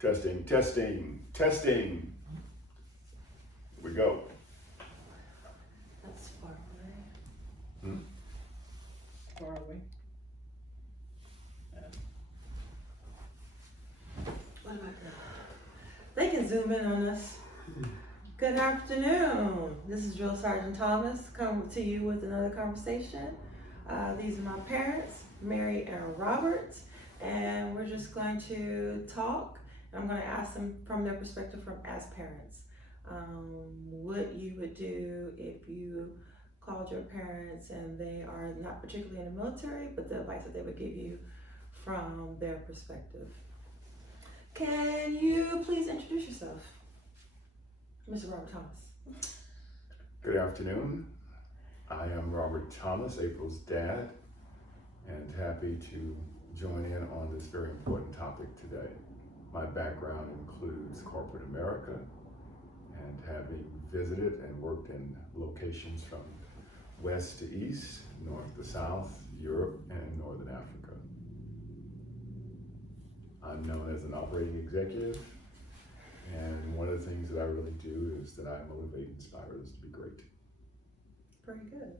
Testing, testing, testing. Here we go. That's far away. Hmm? Far away. What about that? They can zoom in on us. Good afternoon. This is Drill Sergeant Thomas coming to you with another conversation. These are my parents, Mary and Robert, and we're just going to talk. I'm going to ask them from their perspective as parents. What you would do if you called your parents and they are not particularly in the military, but the advice that they would give you from their perspective. Can you please introduce yourself, Mr. Robert Thomas? Good afternoon. I am Robert Thomas, April's dad, and happy to join in on this very important topic today. My background includes corporate America and having visited and worked in locations from west to east, north to south, Europe, and northern Africa. I'm known as an operating executive, and one of the things that I really do is that I motivate and inspire others to be great. Very good.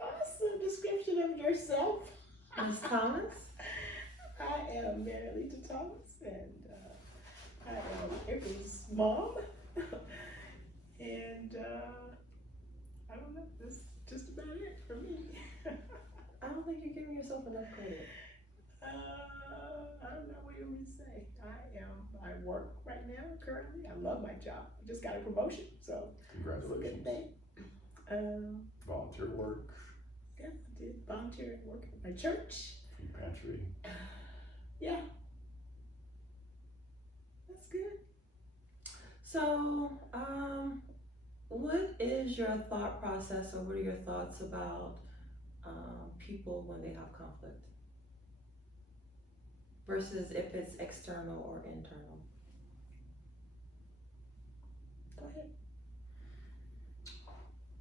Awesome description of yourself. Ms. Thomas? I am Mary Lita Thomas, and I am April's mom. And I don't know, that's just about it for me. I don't think you're giving yourself enough credit. I don't know what you want me to say. I work right now currently. I love my job. I just got a promotion, so it's a Congratulations. good thing. Volunteer work, Yeah, I did volunteer work at my church. food pantry. Yeah, that's good. So, what is your thought process, or what are your thoughts about people when they have conflict versus if it's external or internal? Go ahead.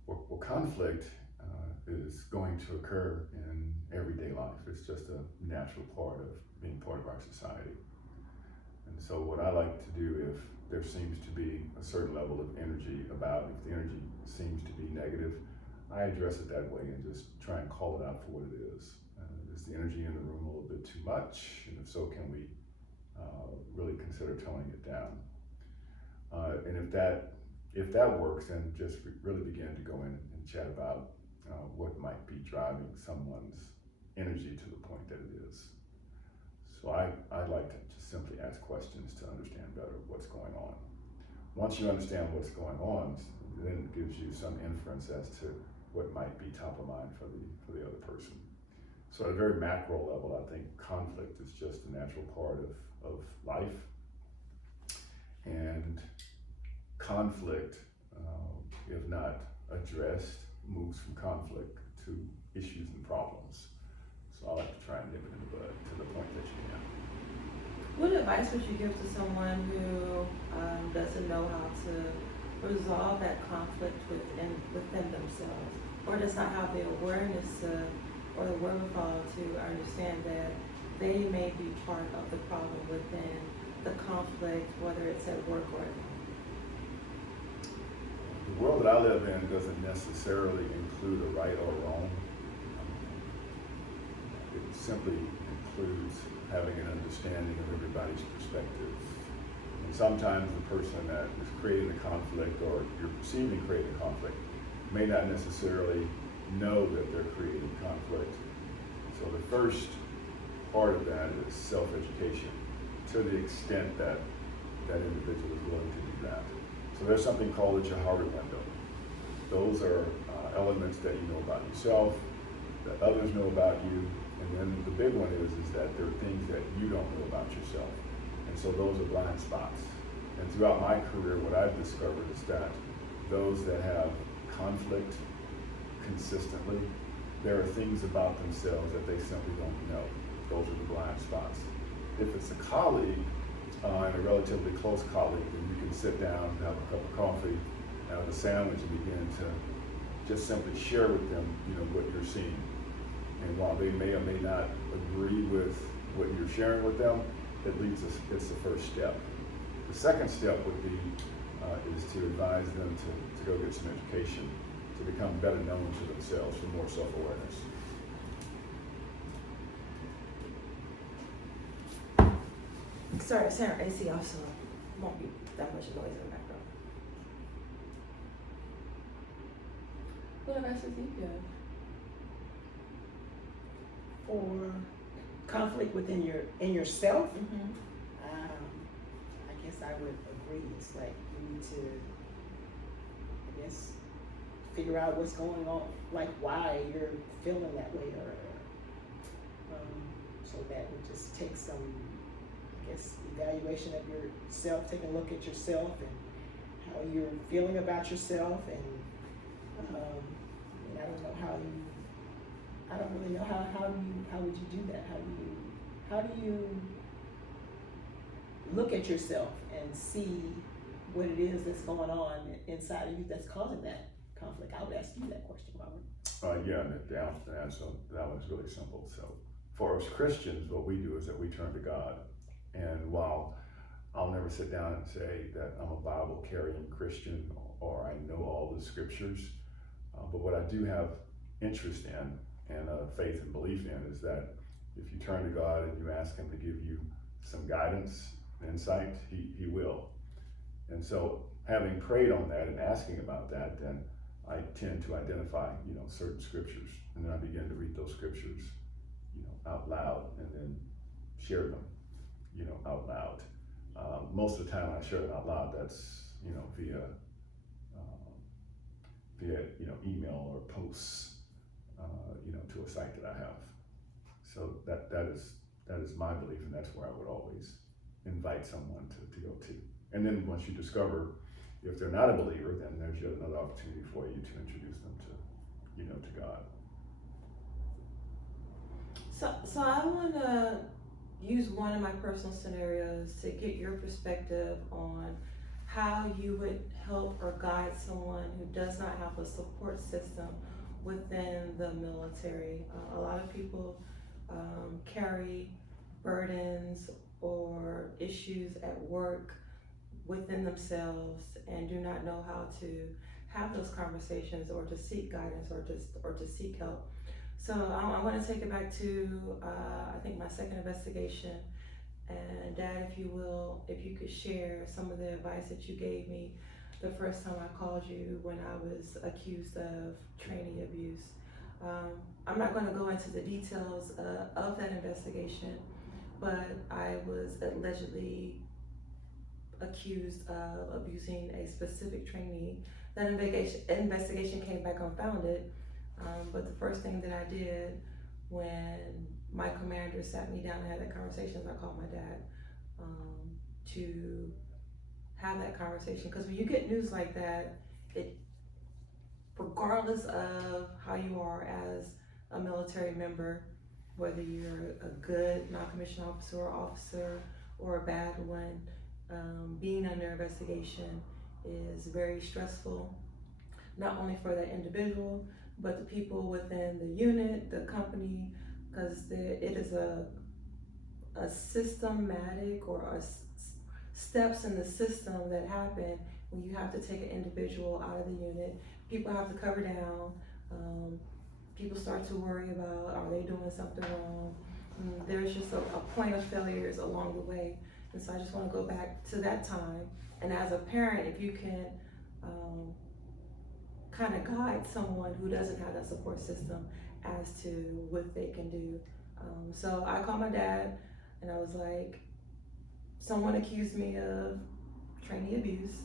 Well, conflict is going to occur in everyday life. It's just a natural part of being part of our society. And so what I like to do, if there seems to be a certain level of energy about, if the energy seems to be negative, I address it that way and just try and call it out for what it is. Is the energy in the room a little bit too much? And if so, can we really consider toning it down? And if that works, then just really begin to go in and chat about what might be driving someone's energy to the point that it is. So I like to just simply ask questions to understand better what's going on. Once you understand what's going on, then it gives you some inference as to what might be top of mind for the other person. So at a very macro level, I think conflict is just a natural part of life. And conflict, if not addressed, moves from conflict to issues and problems. So I like to try and nip it in the bud to the point that you can. What advice would you give to someone who doesn't know how to resolve that conflict within themselves, or does not have the awareness or the wherewithal to understand that they may be part of the problem within the conflict, whether it's at work or at home? The world that I live in doesn't necessarily include a right or wrong. It simply includes having an understanding of everybody's perspective. And sometimes the person that is creating the conflict, or you're perceiving creating conflict, may not necessarily know that they're creating conflict. So the first part of that is self-education, to the extent that that individual is willing to do that. So there's something called the Johari window. Those are elements that you know about yourself, that others know about you, and then the big one is that there are things that you don't know about yourself. And so those are blind spots. And throughout my career, what I've discovered is that those that have conflict consistently, there are things about themselves that they simply don't know. Those are the blind spots. If it's a colleague, and a relatively close colleague, then you can sit down and have a cup of coffee, have a sandwich, and begin to just simply share with them, what you're seeing. And while they may or may not agree with what you're sharing with them, at least it's the first step. The second step would be is to advise them to go get some education, to become better known to themselves for more self-awareness. Sorry, Sarah, AC off, so won't be that much noise in the background. What advice does he give? For conflict within yourself, Mm-hmm. I guess I would agree. It's like you need to, I guess, figure out what's going on, like why you're feeling that way, or so that would just take some, I guess, evaluation of yourself, take a look at yourself and how you're feeling about yourself, and I don't know how you. I don't really know how would you do that? How do you look at yourself and see what it is that's going on inside of you that's causing that conflict? I would ask you that question, Robert. Yeah, and the answer that one's really simple. So for us Christians, what we do is that we turn to God. And while I'll never sit down and say that I'm a Bible carrying Christian or I know all the scriptures, but what I do have interest in and faith and belief in is that if you turn to God and you ask Him to give you some guidance, insight, He will. And so having prayed on that and asking about that, then I tend to identify, certain scriptures, and then I begin to read those scriptures, out loud, and then share them, out loud. Most of the time I share them out loud, that's, via email or posts, to a site that I have. So that is my belief, and that's where I would always invite someone to go to. And then once you discover if they're not a believer, then there's yet another opportunity for you to introduce them to God. So I want to use one of my personal scenarios to get your perspective on how you would help or guide someone who does not have a support system within the military. A lot of people carry burdens or issues at work within themselves and do not know how to have those conversations or to seek guidance or to seek help. So I want to take it back to I think my second investigation. And Dad, if you could share some of the advice that you gave me the first time I called you when I was accused of trainee abuse. I'm not going to go into the details of that investigation, but I was allegedly accused of abusing a specific trainee. That investigation came back unfounded, but the first thing that I did when my commander sat me down and had that conversation is I called my dad to have that conversation, because when you get news like that, regardless of how you are as a military member, whether you're a good non-commissioned officer or a bad one, being under investigation is very stressful, not only for that individual, but the people within the unit, the company, because it is a systematic or steps in the system that happen when you have to take an individual out of the unit. People have to cover down. People start to worry about, are they doing something wrong? There's just a point of failures along the way. And so I just want to go back to that time. And as a parent, if you can kind of guide someone who doesn't have that support system as to what they can do. So I called my dad and I was like, someone accused me of trainee abuse,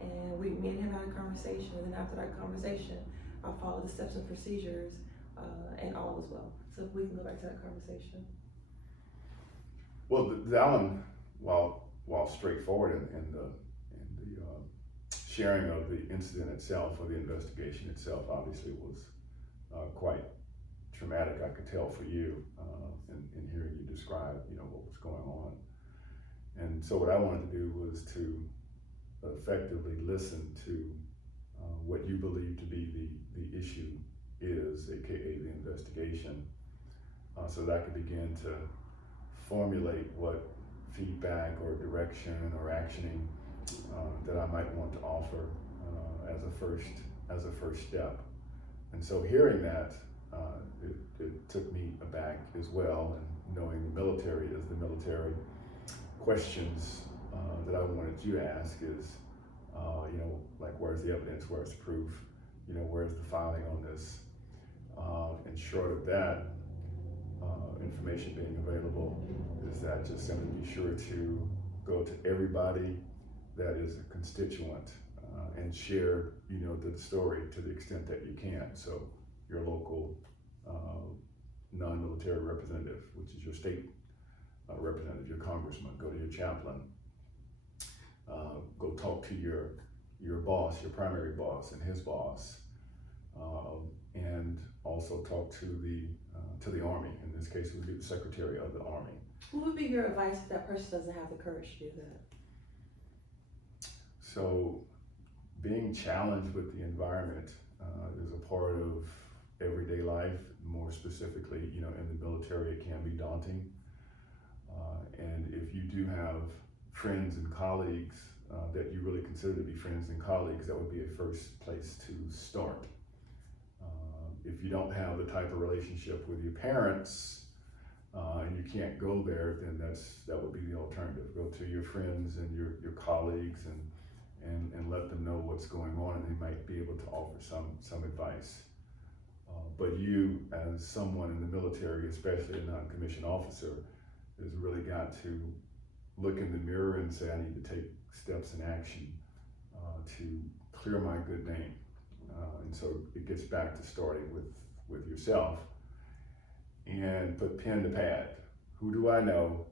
and me and him had a conversation, and then after that conversation, I followed the steps and procedures, and all was well. So if we can go back to that conversation. Well, that one, while straightforward in the sharing of the incident itself or the investigation itself, obviously was quite traumatic. I could tell for you in hearing you describe, what was going on. And so what I wanted to do was to effectively listen to what you believe to be the issue is, aka the investigation, so that I could begin to formulate what feedback or direction or actioning that I might want to offer as a first step. And so hearing that, it took me aback as well, and knowing the military is the military, questions that I wanted you to ask is, like, where's the evidence, where's the proof, where's the filing on this? And short of that, information being available, is that just simply be sure to go to everybody that is a constituent and share, the story to the extent that you can. So your local non-military representative, which is your state representative, your congressman, go to your chaplain, go talk to your boss, your primary boss, and his boss, and also talk to the Army. In this case, it would be the Secretary of the Army. What would be your advice if that person doesn't have the courage to do that? So, being challenged with the environment is a part of everyday life. More specifically, in the military, it can be daunting. And if you do have friends and colleagues that you really consider to be friends and colleagues, that would be a first place to start. If you don't have the type of relationship with your parents and you can't go there, then that would be the alternative. Go to your friends and your colleagues and let them know what's going on, and they might be able to offer some advice. But you, as someone in the military, especially a non-commissioned officer, has really got to look in the mirror and say, I need to take steps in action to clear my good name. And so it gets back to starting with yourself and put pen to pad. Who do I know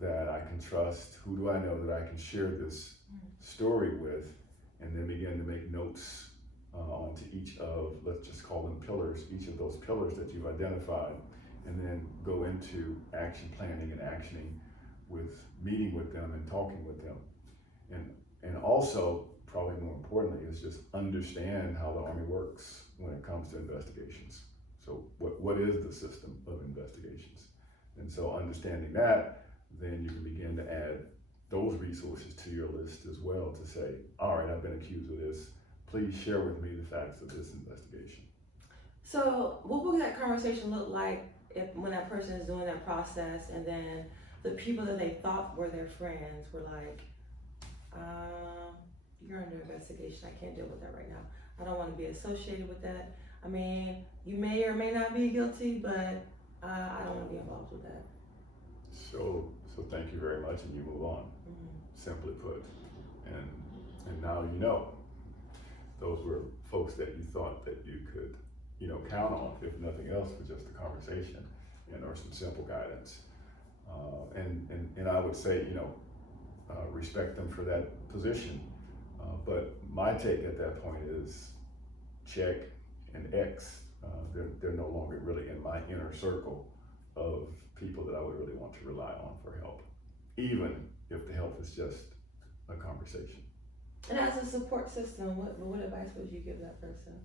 that I can trust? Who do I know that I can share this story with? And then begin to make notes onto each of, let's just call them pillars, each of those pillars that you've identified, and then go into action planning and actioning with meeting with them and talking with them. And also, probably more importantly, is just understand how the Army works when it comes to investigations. So what is the system of investigations? And so understanding that, then you can begin to add those resources to your list as well to say, all right, I've been accused of this. Please share with me the facts of this investigation. So what would that conversation look like when that person is doing that process, and then the people that they thought were their friends were like, you're under investigation, I can't deal with that right now. I don't want to be associated with that. I mean, you may or may not be guilty, but I don't want to be involved with that. So thank you very much, and you move on. Simply put, and now you know. Those were folks that you thought that you could, count on, if nothing else, for just a conversation or some simple guidance. And I would say, respect them for that position. But my take at that point is check and X. They're no longer really in my inner circle of people that I would really want to rely on for help, even if the help is just a conversation. And as a support system, what advice would you give that person?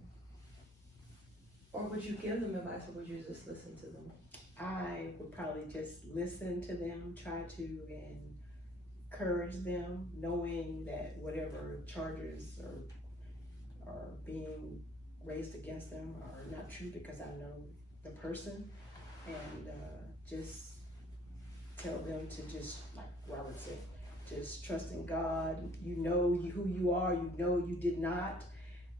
Or would you give them advice, or would you just listen to them? I would probably just listen to them, try to encourage them, knowing that whatever charges are being raised against them are not true, because I know the person, and just tell them to just, like Robert said, just trust in God. You know who you are. You know you did not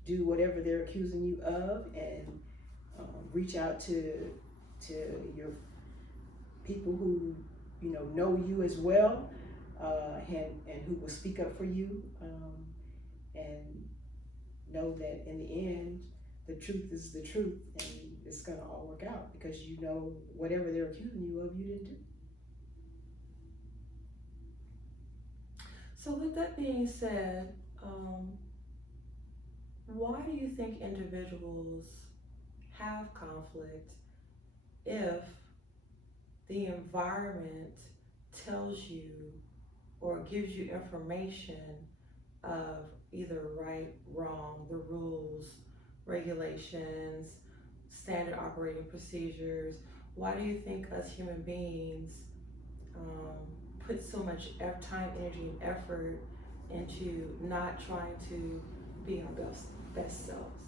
do whatever they're accusing you of, and reach out to your people who know you as well, and who will speak up for you, and know that in the end, the truth is the truth, and it's gonna all work out, because whatever they're accusing you of, you didn't do. So with that being said, why do you think individuals have conflict if the environment tells you or gives you information of either right, wrong, the rules, regulations, standard operating procedures? Why do you think us human beings put so much time, energy, and effort into not trying to be our best selves?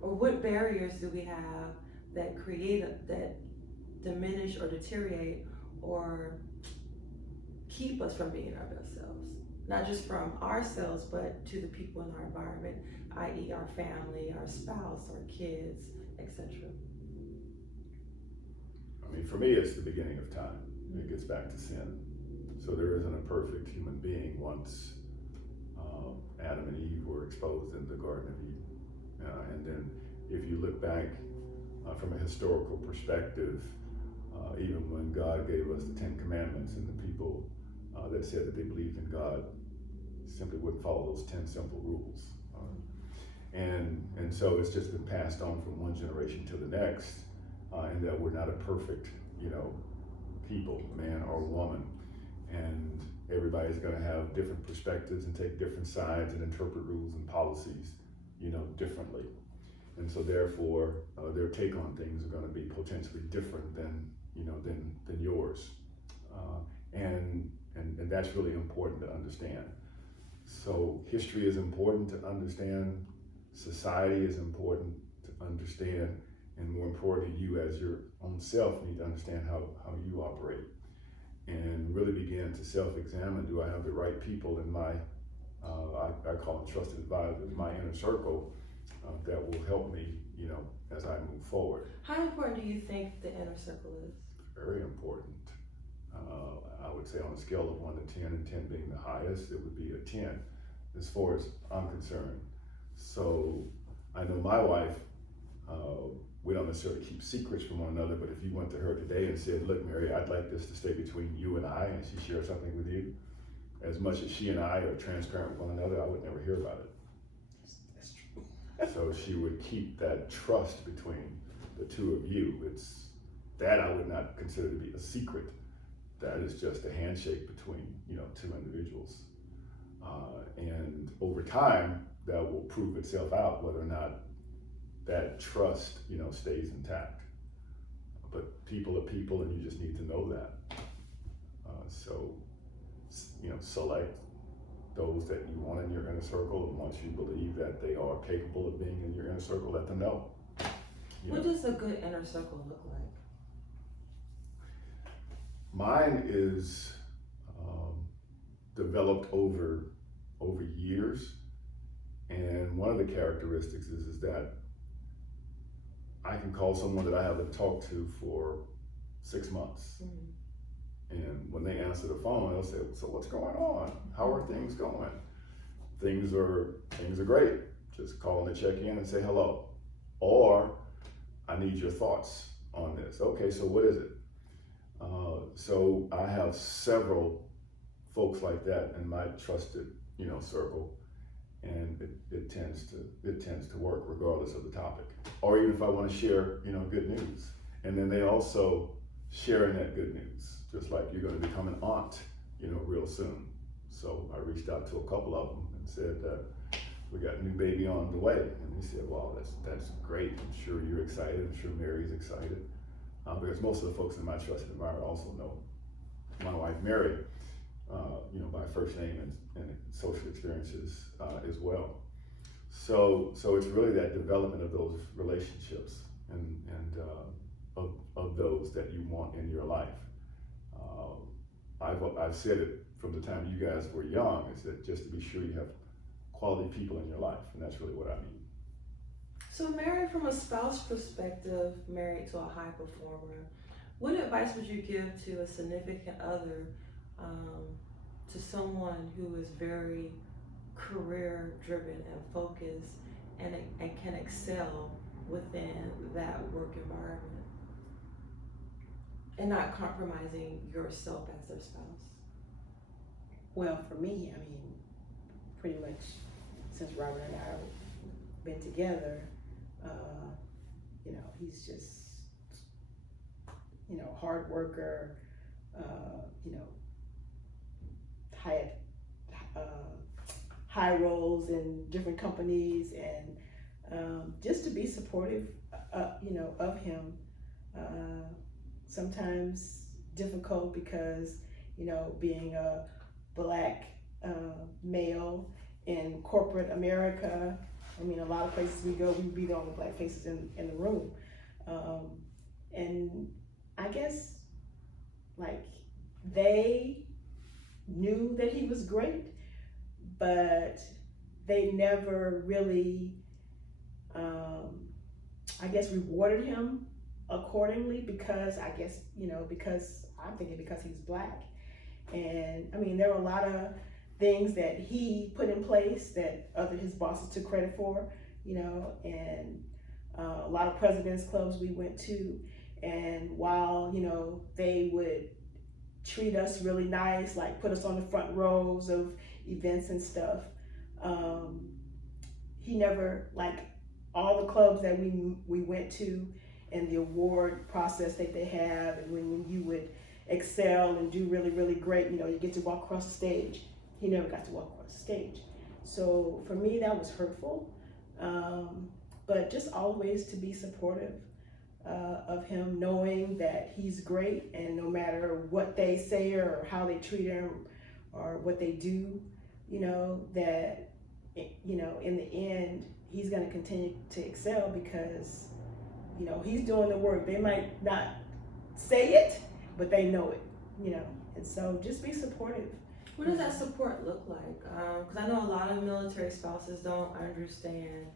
Or what barriers do we have that that diminish or deteriorate or keep us from being our best selves? Not just from ourselves, but to the people in our environment, i.e. our family, our spouse, our kids, etc. I mean, for me, it's the beginning of time. It gets back to sin. So there isn't a perfect human being once Adam and Eve were exposed in the Garden of Eden. And then if you look back from a historical perspective, even when God gave us the 10 Commandments, and the people that said that they believed in God simply wouldn't follow those 10 simple rules. And so it's just been passed on from one generation to the next, and that we're not a perfect, people, man or woman. And everybody's going to have different perspectives and take different sides and interpret rules and policies, differently. And so therefore, their take on things are going to be potentially different than yours. And that's really important to understand. So history is important to understand, society is important to understand, and more importantly, you as your own self need to understand how you operate and really begin to self-examine. Do I have the right people in my, I call them trusted advisors, my inner circle, that will help me, as I move forward. How important do you think the inner circle is? Very important. I would say on a scale of 1 to 10, and 10 being the highest, it would be a 10 as far as I'm concerned. So I know my wife, we don't necessarily keep secrets from one another, but if you went to her today and said, look, Mary, I'd like this to stay between you and I, and she shared something with you, as much as she and I are transparent with one another, I would never hear about it. That's true. So she would keep that trust between the two of you. It's that I would not consider to be a secret. That is just a handshake between, two individuals. And over time, that will prove itself out whether or not that trust, stays intact. But people are people, and you just need to know that. So, select those that you want in your inner circle, and once you believe that they are capable of being in your inner circle, let them know. What does a good inner circle look like? Mine is developed over years, and one of the characteristics is that I can call someone that I haven't talked to for 6 months. Mm-hmm. And when they answer the phone, they'll say, so what's going on? How are things going? Things are great. Just calling to check in and say hello. Or, I need your thoughts on this. Okay, so what is it? So I have several folks like that in my trusted, circle. And it tends to work regardless of the topic. Or even if I want to share, good news. And then they also share in that good news, just like you're going to become an aunt, real soon. So I reached out to a couple of them and said that we got a new baby on the way. And they said, wow, that's great. I'm sure you're excited. I'm sure Mary's excited. Because most of the folks in my trusted environment also know my wife, Mary, by first name and social experiences as well. So it's really that development of those relationships and of those that you want in your life. I've said it from the time you guys were young, is that just to be sure you have quality people in your life, and that's really what I mean. So married from a spouse perspective, married to a high performer, what advice would you give to a significant other, to someone who is very career driven and focused and can excel within that work environment and not compromising yourself as their spouse? Well, for me, pretty much since Robert and I have been together, he's just, hard worker, high roles in different companies, and just to be supportive, of him. Sometimes difficult because you know, being a black male in corporate America. I mean, a lot of places we go, we be the only black faces in the room. And I guess, like, they knew that he was great, but they never really, I guess, rewarded him accordingly because I guess, you know, because I'm thinking because he was black. And I mean, there were a lot of things that he put in place that his bosses took credit for, you know, and a lot of president's clubs we went to. And while, you know, they would treat us really nice, like put us on the front rows of events and stuff, he never, like, all the clubs that we went to and the award process that they have, and when you would excel and do really, really great, you know, you get to walk across the stage. He never got to walk across the stage. So for me, that was hurtful. But just always to be supportive of him, knowing that he's great, and no matter what they say or how they treat him or what they do, you know, that, you know, in the end, he's going to continue to excel because, you know, he's doing the work. They might not say it, but they know it, you know. And so just be supportive. What does that support look like? Because I know a lot of military spouses don't understand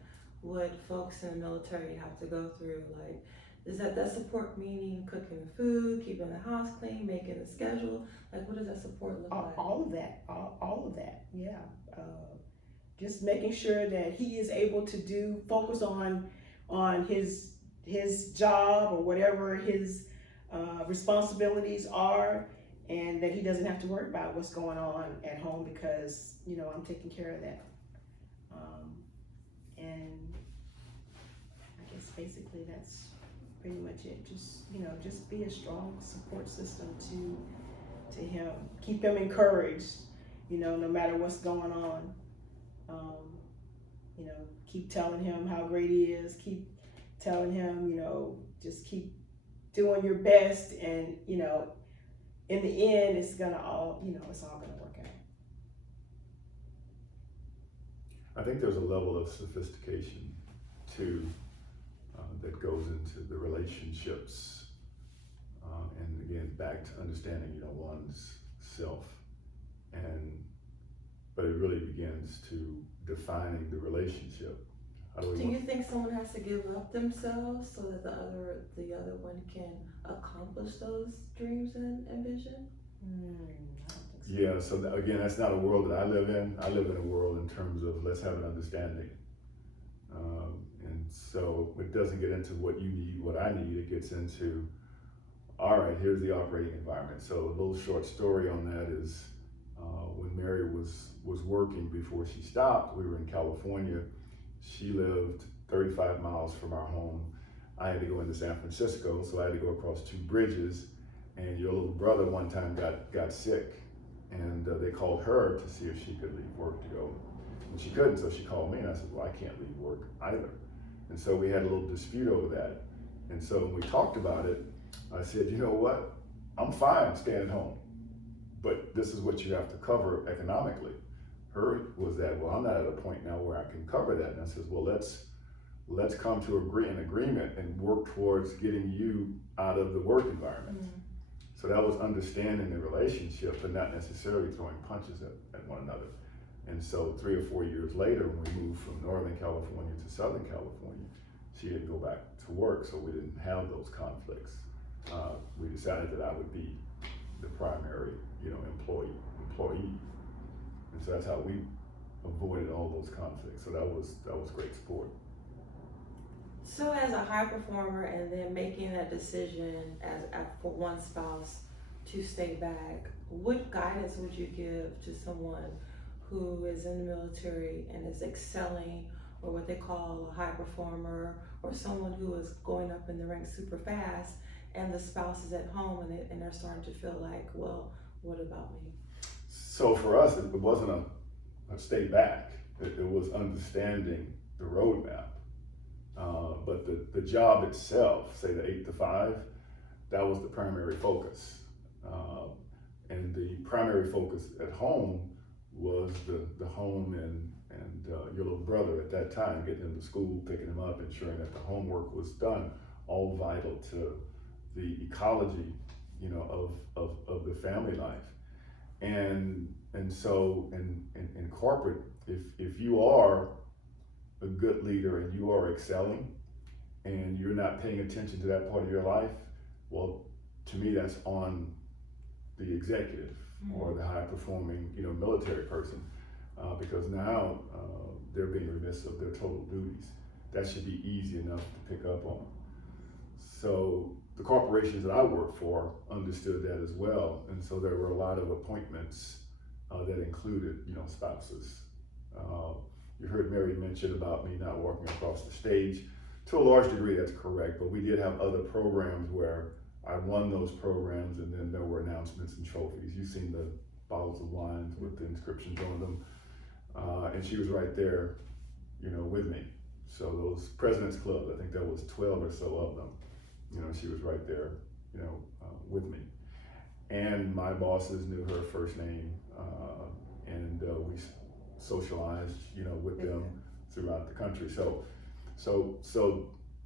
what folks in the military have to go through. Like, is that support meaning cooking the food, keeping the house clean, making the schedule? Like, what does that support look like? All of that, all of that, yeah. Just making sure that he is able to focus on his job or whatever his responsibilities are, and that he doesn't have to worry about what's going on at home because, you know, I'm taking care of that. And I guess basically that's pretty much it. Just, you know, just be a strong support system to him. Keep him encouraged, you know, no matter what's going on. You know, keep telling him how great he is. Keep telling him, you know, just keep doing your best, and, you know, in the end, it's all gonna work out. I think there's a level of sophistication too that goes into the relationships, and again, back to understanding, you know, one's self, but it really begins to defining the relationship. Do you think someone has to give up themselves so that the other one can accomplish those dreams and vision? I don't think so. Yeah, so again, that's not a world that I live in. I live in a world in terms of let's have an understanding. And so it doesn't get into what you need, what I need. It gets into, all right, here's the operating environment. So a little short story on that is when Mary was working before she stopped, we were in California. She lived 35 miles from our home. I had to go into San Francisco, so I had to go across 2 bridges. And your little brother one time got sick, and they called her to see if she could leave work to go. And she couldn't, so she called me, and I said, well, I can't leave work either. And so we had a little dispute over that. And so when we talked about it, I said, you know what? I'm fine staying at home, but this is what you have to cover economically. Her was that, well, I'm not at a point now where I can cover that. And I said, well, let's come to an agreement and work towards getting you out of the work environment. Mm-hmm. So that was understanding the relationship, but not necessarily throwing punches at one another. And so 3 or 4 years later, when we moved from Northern California to Southern California, she didn't go back to work, so we didn't have those conflicts. We decided that I would be the primary, you know, employee. And so that's how we avoided all those conflicts. So that was great support. So as a high performer, and then making that decision for one spouse to stay back, what guidance would you give to someone who is in the military and is excelling, or what they call a high performer, or someone who is going up in the ranks super fast, and the spouse is at home and they're starting to feel like, well, what about me? So for us, it wasn't a stay back. It was understanding the roadmap. But the job itself, say the 8 to 5, that was the primary focus. And the primary focus at home was the home and your little brother at that time, getting him to school, picking him up, ensuring that the homework was done, all vital to the ecology, you know, of the family life. And so in corporate, if you are a good leader and you are excelling and you're not paying attention to that part of your life, well, to me, that's on the executive or the high performing, you know, military person, because now they're being remiss of their total duties. That should be easy enough to pick up on. So the corporations that I worked for understood that as well, and so there were a lot of appointments that included, you know, spouses. You heard Mary mention about me not walking across the stage. To a large degree, that's correct, but we did have other programs where I won those programs, and then there were announcements and trophies. You've seen the bottles of wines with the inscriptions on them, and she was right there, you know, with me. So those President's Club, I think there was 12 or so of them. You know, she was right there, you know, with me. And my bosses knew her first name, and we socialized, you know, with them throughout the country. So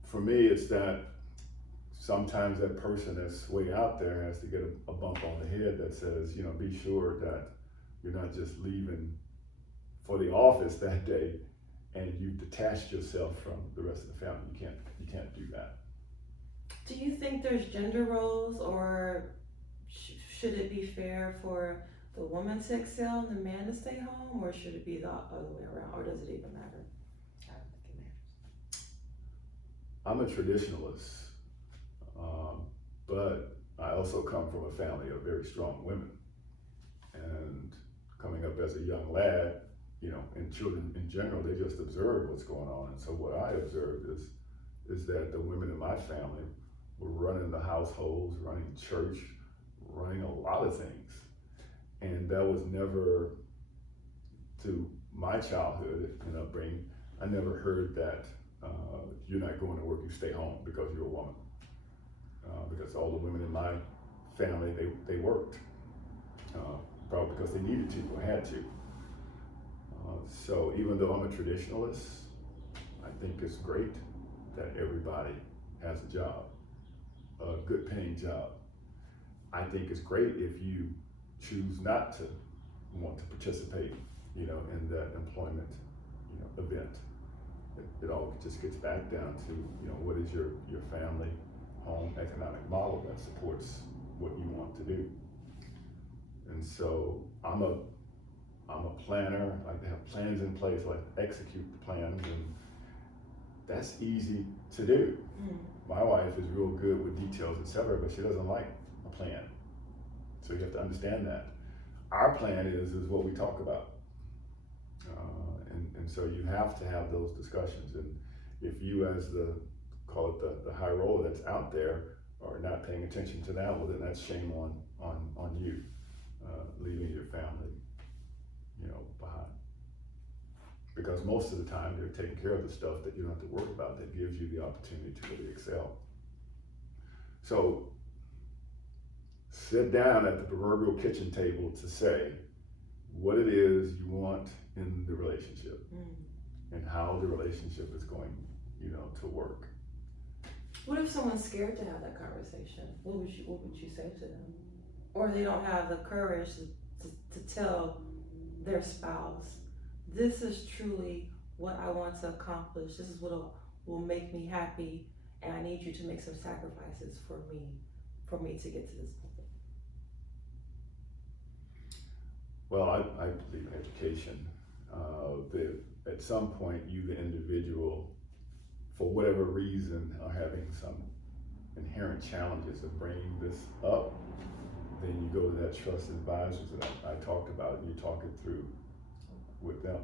for me, it's that sometimes that person that's way out there has to get a bump on the head that says, you know, be sure that you're not just leaving for the office that day and you've detached yourself from the rest of the family. You can't do that. Do you think there's gender roles, or should it be fair for the woman to excel and the man to stay home, or should it be the other way around, or does it even matter? I don't think it matters. I'm a traditionalist, but I also come from a family of very strong women. And coming up as a young lad, you know, and children in general, they just observe what's going on. And so what I observed is that the women in my family were running the households, running church, running a lot of things. And that was never, to my childhood and upbringing, I never heard that you're not going to work, you stay home because you're a woman. Because all the women in my family, they worked, probably because they needed to or had to. So even though I'm a traditionalist, I think it's great that everybody has a job, a good paying job. I think it's great if you choose not to want to participate, you know, in that employment, you know, event. It all just gets back down to, you know, what is your family home economic model that supports what you want to do. And so I'm a planner. I like to have plans in place, I like to execute the plans, and that's easy to do. My wife is real good with details, etc., but she doesn't like a plan. So you have to understand that. Our plan is what we talk about. And so you have to have those discussions. And if you, as call it the high roller that's out there, are not paying attention to that, well, then that's shame on you, leaving your family, you know, behind. Because most of the time they're taking care of the stuff that you don't have to worry about, that gives you the opportunity to really excel. So sit down at the proverbial kitchen table to say what it is you want in the relationship and how the relationship is going, you know, to work. What if someone's scared to have that conversation? What would you say to them? Or they don't have the courage to tell their spouse, this is truly what I want to accomplish. This is what will make me happy, and I need you to make some sacrifices for me to get to this point. Well, I believe in education. At some point, you, the individual, for whatever reason, are having some inherent challenges of bringing this up, then you go to that trusted advisors that I talked about, and you talk it through with them.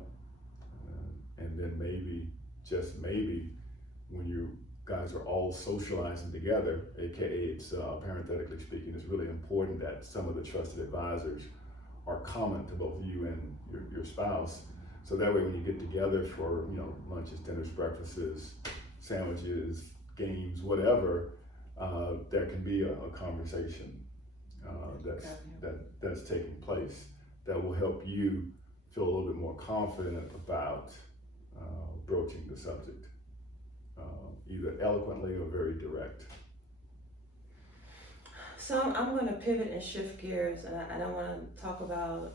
And then maybe, just maybe, when you guys are all socializing together, AKA it's parenthetically speaking, it's really important that some of the trusted advisors are common to both you and your spouse. So that way when you get together for, you know, lunches, dinners, breakfasts, sandwiches, games, whatever, there can be a conversation. that's taking place that will help you feel a little bit more confident about broaching the subject, either eloquently or very direct. So I'm going to pivot and shift gears, and I want to talk about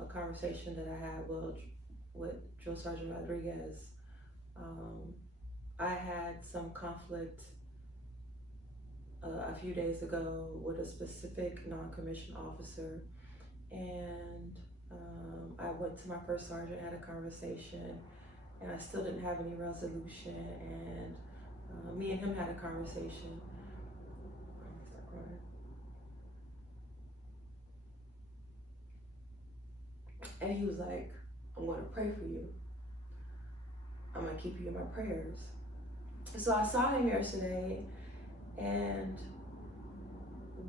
a conversation that I had with Drill Sergeant Rodriguez. I had some conflict a few days ago with a specific non-commissioned officer, and I went to my first sergeant, had a conversation, and I still didn't have any resolution, and me and him had a conversation. And he was like, I'm going to pray for you. I'm going to keep you in my prayers. So I saw him yesterday, and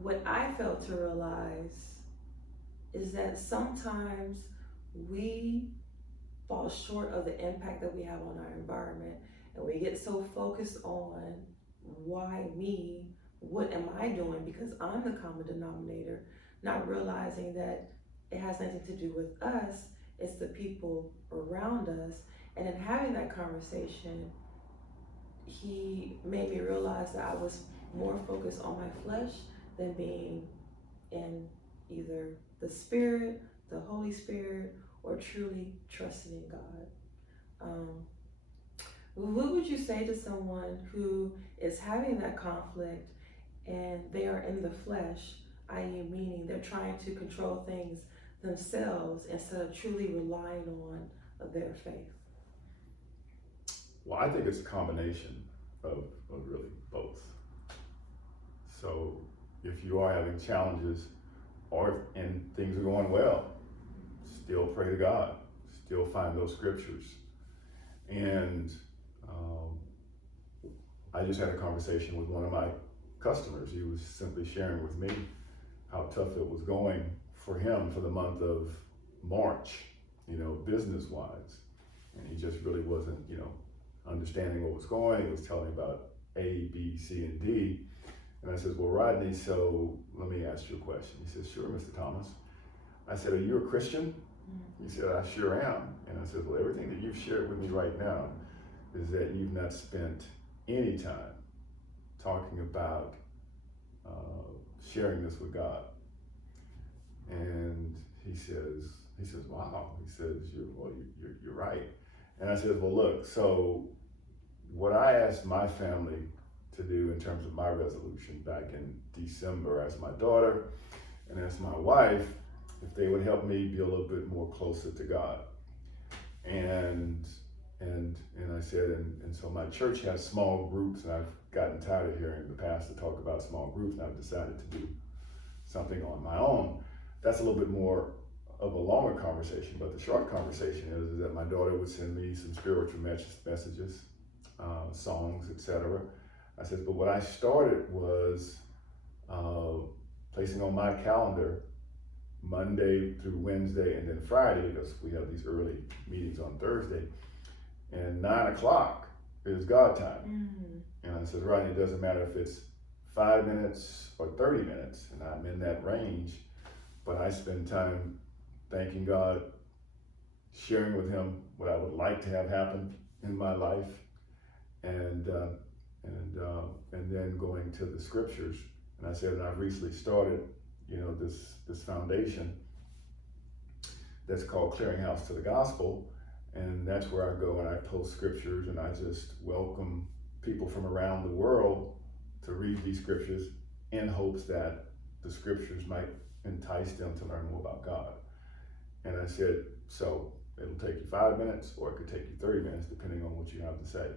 what I failed to realize is that sometimes we fall short of the impact that we have on our environment, and we get so focused on why me, what am I doing because I'm the common denominator, not realizing that it has nothing to do with us, it's the people around us. And in having that conversation, he made me realize that I was more focused on my flesh than being in either the Spirit, the Holy Spirit, or truly trusting in God. What would you say to someone who is having that conflict and they are in the flesh, i.e. meaning they're trying to control things themselves instead of truly relying on their faith? Well, I think it's a combination of really both. So if you are having challenges and things are going well, still pray to God, still find those scriptures. And I just had a conversation with one of my customers. He was simply sharing with me how tough it was going for him for the month of March, business-wise. And he just really wasn't, understanding what was going. He was telling me about A, B, C, and D. And I said, well, Rodney, so let me ask you a question. He said, sure, Mr. Thomas. I said, are you a Christian? He said, I sure am. And I said, well, everything that you've shared with me right now is that you've not spent any time talking about sharing this with God. And he says, wow. He says, you're right. And I said, well, look, so what I asked my family to do in terms of my resolution back in December, I asked my daughter and asked my wife if they would help me be a little bit more closer to God. And I said, and so my church has small groups, and I've gotten tired of hearing the pastor talk about small groups, and I've decided to do something on my own. That's a little bit more of a longer conversation, but the short conversation is that my daughter would send me some spiritual messages, songs, etc. I said, but what I started was placing on my calendar Monday through Wednesday and then Friday, because we have these early meetings on Thursday, and 9 o'clock is God time. Mm-hmm. And I said, Rodney, it doesn't matter if it's 5 minutes or 30 minutes, and I'm in that range, but I spend time thanking God, sharing with him what I would like to have happen in my life, and then going to the scriptures. And I said, and I've recently started, this foundation that's called Clearinghouse to the Gospel, and that's where I go and I post scriptures, and I just welcome people from around the world to read these scriptures in hopes that the scriptures might entice them to learn more about God. And I said, so it'll take you 5 minutes, or it could take you 30 minutes, depending on what you have to say.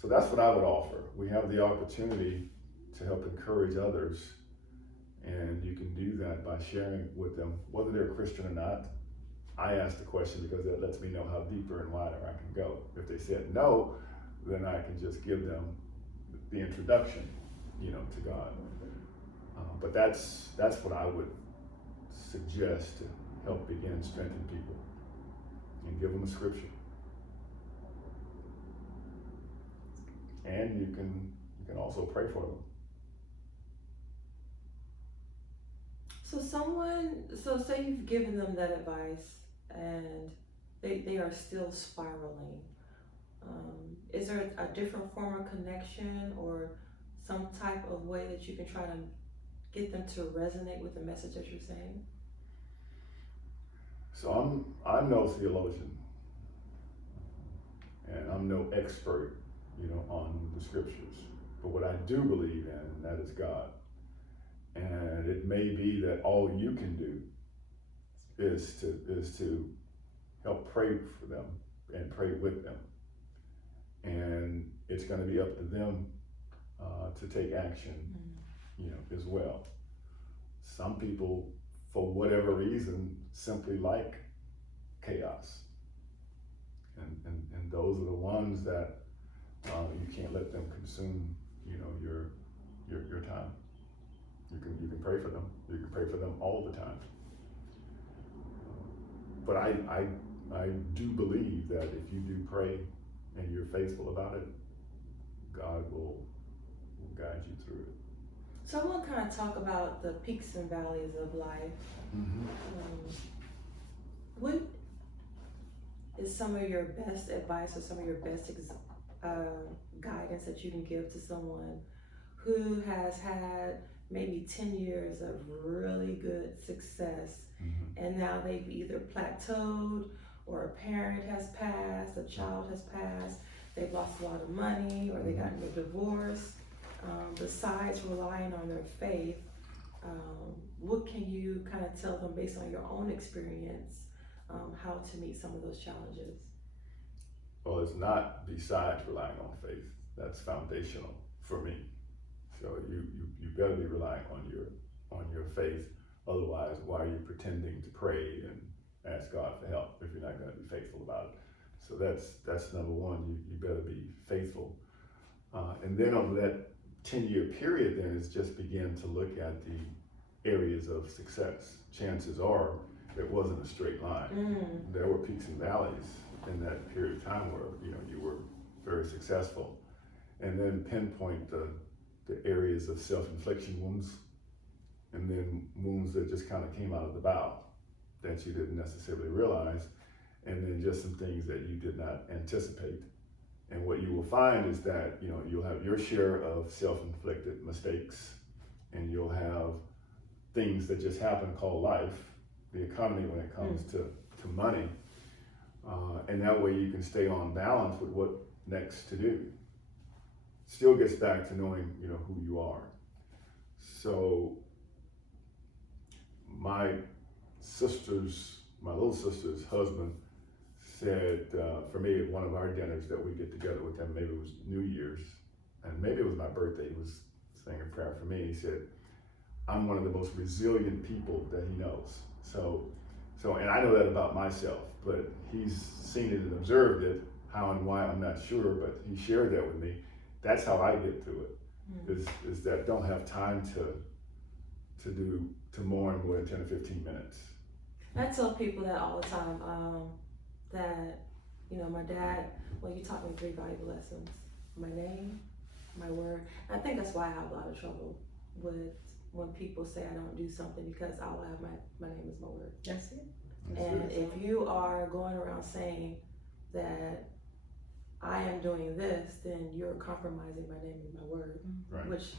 So that's what I would offer. We have the opportunity to help encourage others, and you can do that by sharing with them, whether they're a Christian or not. I ask the question because that lets me know how deeper and wider I can go. If they said no, then I can just give them the introduction, to God. But that's what I would suggest to help begin strengthening people, and give them a scripture. And you can also pray for them. So say you've given them that advice and they are still spiraling. Is there a different form of connection or some type of way that you can try to get them to resonate with the message that you're saying? So I'm no theologian, and I'm no expert, on the scriptures. But what I do believe in, and that is God. And it may be that all you can do is to help pray for them and pray with them. And it's going to be up to them to take action, as well. Some people, for whatever reason, simply like chaos. And those are the ones that you can't let them consume, your time. You can pray for them. You can pray for them all the time. But I do believe that if you do pray and you're faithful about it, God will guide you through it. So I want to kind of talk about the peaks and valleys of life. What is some of your best advice or some of your best guidance that you can give to someone who has had maybe 10 years of really good success, and now they've either plateaued or a parent has passed, a child has passed, they've lost a lot of money, or they got into a divorce. Besides relying on their faith, what can you kind of tell them based on your own experience, how to meet some of those challenges? Well, it's not besides relying on faith. That's foundational for me. So you better be relying on your faith. Otherwise, why are you pretending to pray and ask God for help if you're not going to be faithful about it? So that's number one. You better be faithful. And then over that 10-year period, then it's just begin to look at the areas of success. Chances are it wasn't a straight line. There were peaks and valleys in that period of time where you were very successful, and then pinpoint the areas of self-infliction wounds, and then wounds that just kind of came out of the bow that you didn't necessarily realize, and then just some things that you did not anticipate. And what you will find is that you'll have your share of self-inflicted mistakes, and you'll have things that just happen called life, the economy when it comes to money, and that way you can stay on balance with what next to do. Still gets back to knowing who you are. So my little sister's husband said, for me at one of our dinners that we get together with them, maybe it was New Year's, and maybe it was my birthday, he was saying a prayer for me. He said, I'm one of the most resilient people that he knows. So, and I know that about myself, but he's seen it and observed it. How and why, I'm not sure, but he shared that with me. That's how I get through it, is that don't have time to mourn more than 10 or 15 minutes. I tell people that all the time, that, my dad, he taught me 3 valuable lessons: my name, my word. I think that's why I have a lot of trouble with when people say I don't do something, because I'll have my name is my word. That's it. And if you are going around saying that I am doing this, then you're compromising my name and my word. Right. Which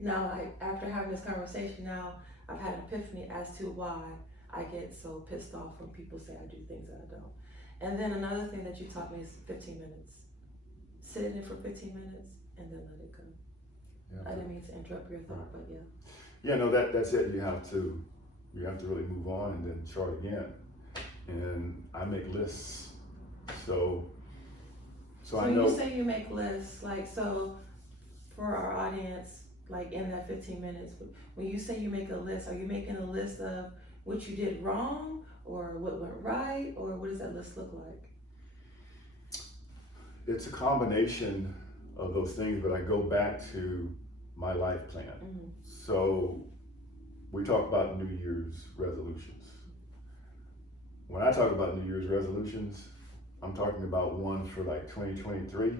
now, after having this conversation, now I've had an epiphany as to why I get so pissed off when people say I do things that I don't. And then another thing that you taught me is 15 minutes. Sit in it for 15 minutes and then let it go. Yeah. I didn't mean to interrupt your thought, but yeah. Yeah, no, that's it. You have to really move on and then chart again. And I make lists. So I know. You say you make lists, so for our audience, in that 15 minutes, when you say you make a list, are you making a list of what you did wrong or what went right, or what does that list look like? It's a combination of those things, but I go back to my life plan. So we talk about New Year's resolutions. When I talk about New Year's resolutions, I'm talking about one for 2023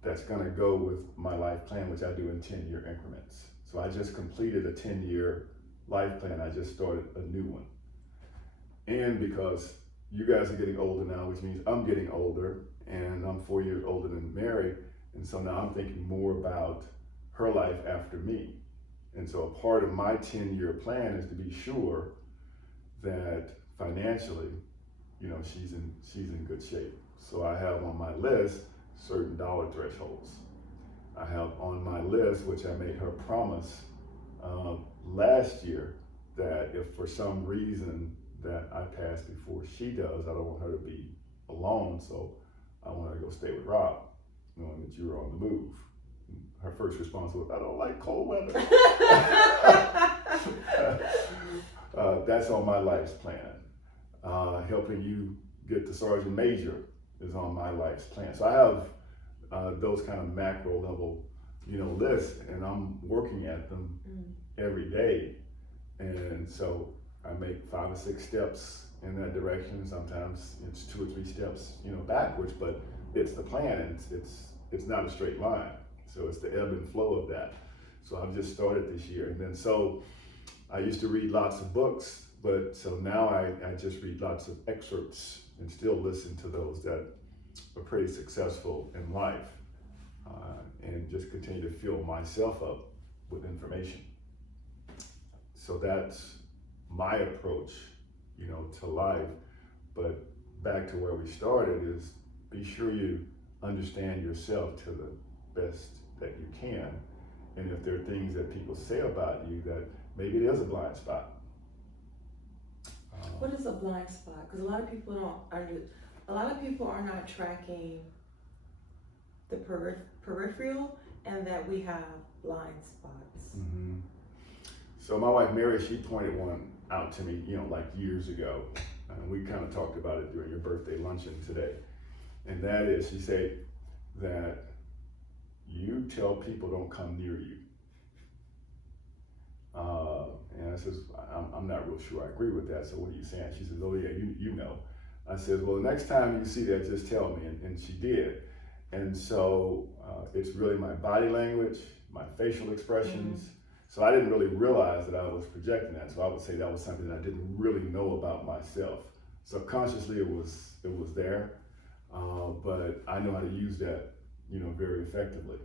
that's gonna go with my life plan, which I do in 10-year increments. So I just completed a 10-year life plan, I just started a new one. And because you guys are getting older now, which means I'm getting older, and I'm 4 years older than Mary, and so now I'm thinking more about her life after me. And so a part of my 10-year plan is to be sure that financially, you know, she's in good shape. So I have on my list certain dollar thresholds. I have on my list, which I made her promise last year, that if for some reason that I pass before she does, I don't want her to be alone, so I want her to go stay with Rob, knowing that you were on the move. Her first response was, I don't like cold weather. That's on my life's plan. Helping you get to Sergeant Major is on my life's plan. So I have those kind of macro level, you know, lists, and I'm working at them every day. And so I make 5 or 6 steps in that direction. Sometimes it's 2 or 3 steps, you know, backwards, but it's the plan, and it's not a straight line. So it's the ebb and flow of that. So I've just started this year. And then so I used to read lots of books, but so now I just read lots of excerpts and still listen to those that are pretty successful in life, and just continue to fill myself up with information. So that's my approach, you know, to life. But back to where we started is be sure you understand yourself to the best that you can. And if there are things that people say about you that maybe it is a blind spot. What is a blind spot? Because a lot of people are not tracking the peripheral, and that we have blind spots. Mm-hmm. So my wife Mary, she pointed one out to me, you know, like years ago. We kind of talked about it during your birthday luncheon today. And that is, she said that you tell people don't come near you. And I says, I'm not real sure I agree with that, so what are you saying? She says, oh yeah, you know. I said, well, the next time you see that, just tell me, and she did. And so it's really my body language, my facial expressions. Mm-hmm. So I didn't really realize that I was projecting that, so I would say that was something I didn't really know about myself. Subconsciously it was there, but I know how to use that, you know, very effectively.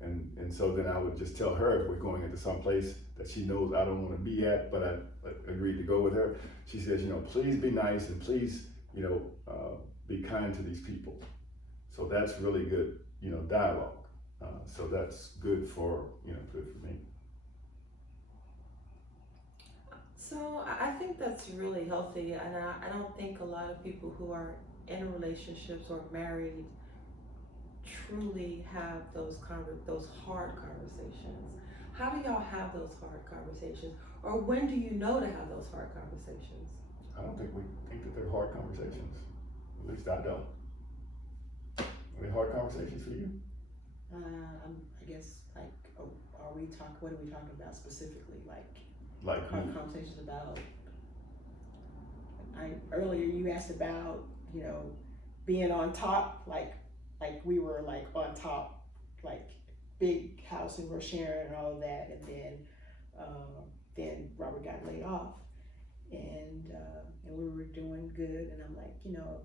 And so then I would just tell her if we're going into some place that she knows I don't want to be at, but I agreed to go with her. She says, you know, please be nice and please, you know, be kind to these people. So that's really good, you know, dialogue. So that's good for me. So I think that's really healthy, and I don't think a lot of people who are in relationships or married truly have those hard conversations. How do y'all have those hard conversations, or when do you know to have those hard conversations? I don't think we think that they're hard conversations. At least I don't. Are they hard conversations for you? I guess, like, what are we talking about specifically? Like who? Conversations about, earlier you asked about, you know, being on top, like we were like on top, like big house and we're sharing and all of that, and then Robert got laid off, and we were doing good, and I'm like, you know,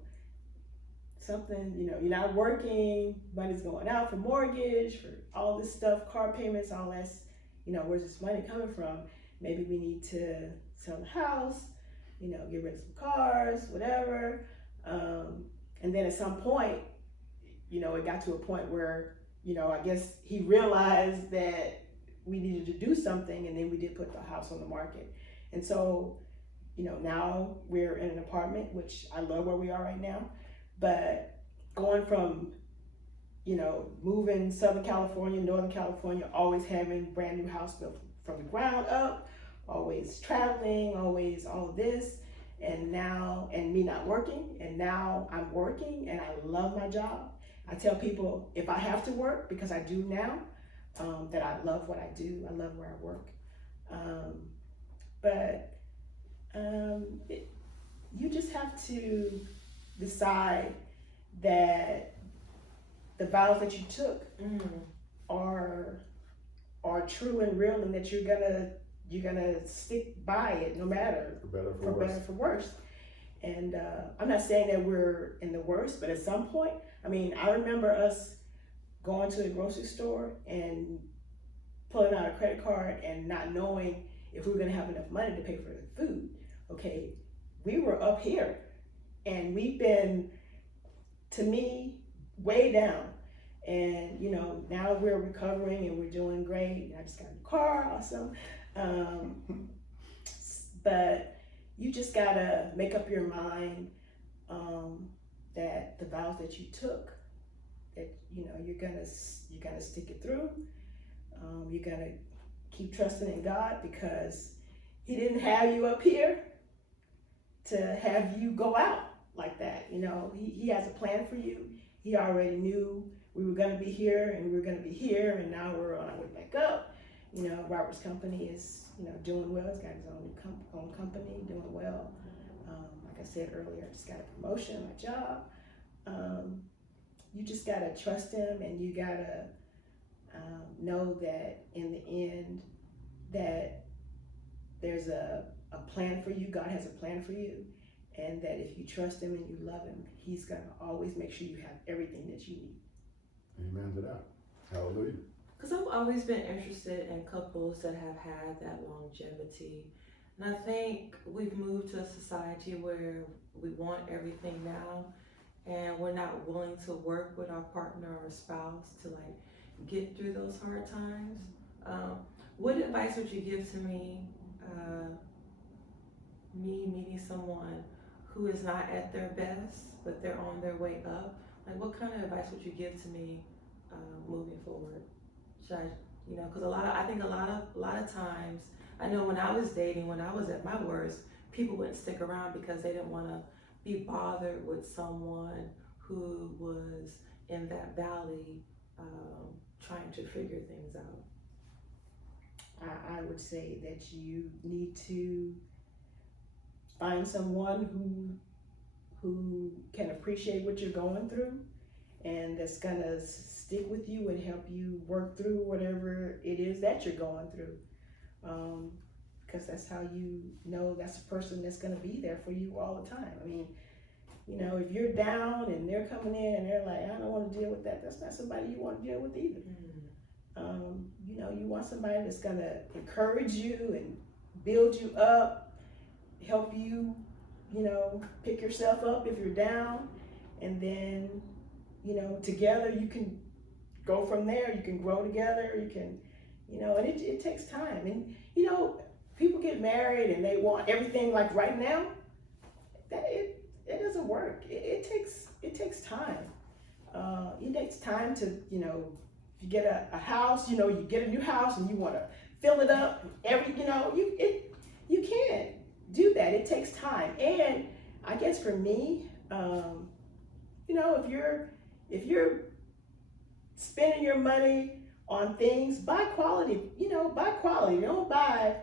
something, you know, you're not working, money's going out for mortgage, for all this stuff, car payments, all that, you know, where's this money coming from? Maybe we need to sell the house, you know, get rid of some cars, whatever. And then at some point, you know, it got to a point where, you know, I guess he realized that we needed to do something, and then we did put the house on the market. And so, you know, now we're in an apartment, which I love where we are right now, but going from, you know, moving Southern California, Northern California, always having brand new house built from the ground up, always traveling, always all of this, and me not working, and now I'm working and I love my job. I tell people if I have to work, because I do now, that I love what I do, I love where I work. You just have to decide that the vows that you took are true and real, and that you're gonna you're gonna stick by it no matter, For better, for worse. better, for worse. And I'm not saying that we're in the worst, but at some point, I mean, I remember us going to the grocery store and pulling out a credit card and not knowing if we were gonna have enough money to pay for the food. Okay, we were up here, and we've been, to me, way down. And you know, now we're recovering and we're doing great. I just got a new car, awesome. But you just gotta make up your mind that the vows that you took, that you know you're gonna stick it through. You're gonna keep trusting in God, because He didn't have you up here to have you go out like that. You know, He has a plan for you. He already knew we were gonna be here and we were gonna be here, and now we're on our way back up. You know, Robert's company is, you know, doing well. He's got his own company, doing well. Like I said earlier, I just got a promotion, my job. You just gotta trust Him, and you gotta know that in the end, that there's a plan for you. God has a plan for you, and that if you trust Him and you love Him, He's gonna always make sure you have everything that you need. Amen to that. Hallelujah. Because I've always been interested in couples that have had that longevity. And I think we've moved to a society where we want everything now, and we're not willing to work with our partner or spouse to like get through those hard times. What advice would you give to me meeting someone who is not at their best, but they're on their way up? Like, what kind of advice would you give to me moving forward? Should I, you know, because I think a lot of times, I know when I was dating, when I was at my worst, people wouldn't stick around because they didn't want to be bothered with someone who was in that valley trying to figure things out. I would say that you need to find someone who can appreciate what you're going through, and that's gonna stick with you and help you work through whatever it is that you're going through. Because that's how you know that's a person that's gonna be there for you all the time. I mean, you know, if you're down and they're coming in and they're like, I don't want to deal with that, that's not somebody you want to deal with either. You know, you want somebody that's gonna encourage you and build you up, help you, you know, pick yourself up if you're down, and then, you know, together you can go from there. You can grow together. You can, you know, and it takes time. And you know, people get married and they want everything like right now. That it doesn't work. It takes time. It takes time to, you know, if you get a house, you know, you get a new house and you want to fill it up. You know, you can't do that. It takes time. And I guess for me, you know, if you're spending your money on things, buy quality. You know, buy quality. Don't buy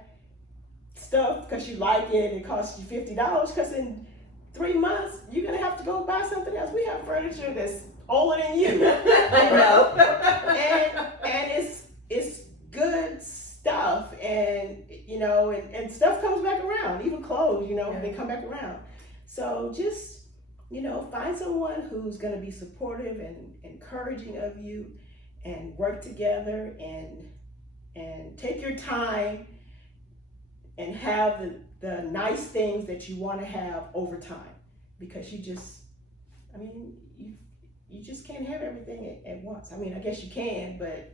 stuff because you like it and it costs you $50. Because in 3 months you're gonna have to go buy something else. We have furniture that's older than you. I know. and it's good stuff, and you know, and stuff comes back around. Even clothes, you know, they come back around. So just, you know, find someone who's gonna be supportive and encouraging of you, and work together and take your time and have the nice things that you want to have over time, because you just, I mean, you just can't have everything at once. I mean, I guess you can, but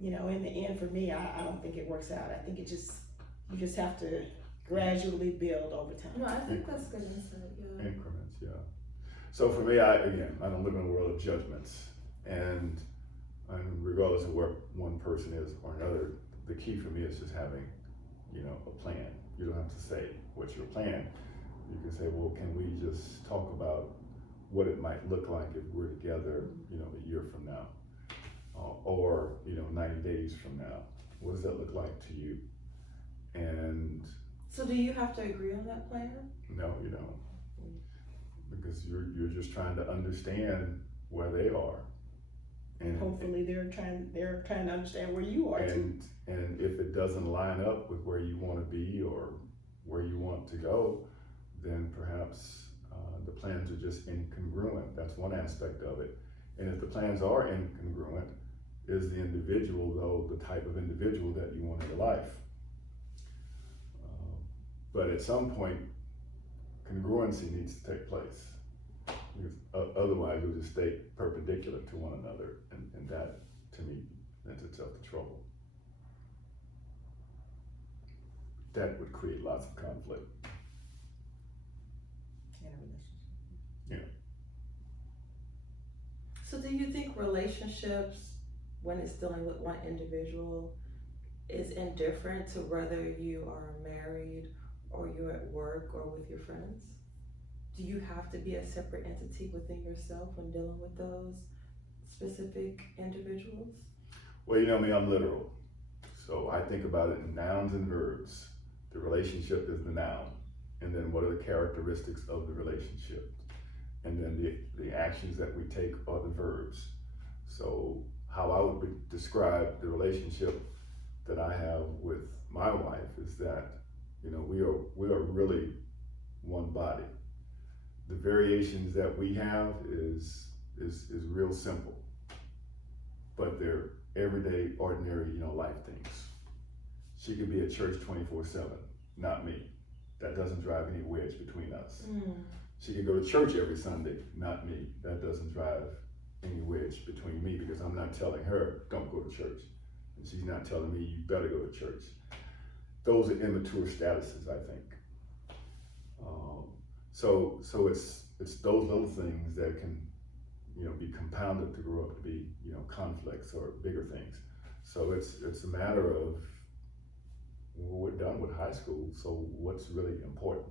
you know, in the end, for me, I don't think it works out. I think you just have to gradually build over time. No, I think that's good insight. Yeah. Increments, yeah. So for me, I don't live in a world of judgments, and regardless of where one person is or another, the key for me is just having, you know, a plan. You don't have to say what's your plan. You can say, well, can we just talk about what it might look like if we're together, you know, a year from now, or you know, 90 days from now? What does that look like to you? And So do you have to agree on that plan? no, you don't, because you're just trying to understand where they are And hopefully they're trying to understand where you are too. and if it doesn't line up with where you want to be or where you want to go, then perhaps the plans are just incongruent. That's one aspect of it. And if the plans are incongruent, is the individual, though, the type of individual that you want in your life? But at some point, congruency needs to take place. Because otherwise, you'll just stay perpendicular to one another, and that, to me, lends itself to trouble. That would create lots of conflict. In a relationship. So do you think relationships, when it's dealing with one individual, is indifferent to whether you are married or you're at work or with your friends? Do you have to be a separate entity within yourself when dealing with those specific individuals? Well, you know me, I'm literal. So I think about it in nouns and verbs. The relationship is the noun. And then what are the characteristics of the relationship? And then the actions that we take are the verbs. So how I would describe the relationship that I have with my wife is that, you know, we are really one body. The variations that we have is real simple, but they're everyday, ordinary, you know, life things. She could be at church 24/7, not me. That doesn't drive any wedge between us. She could go to church every Sunday, not me. That doesn't drive any wedge between me, because I'm not telling her, don't go to church. And she's not telling me, you better go to church. Those are immature statuses, I think. So it's those little things that can, you know, be compounded to grow up to be, you know, conflicts or bigger things. So it's a matter of, well, we're done with high school, so what's really important?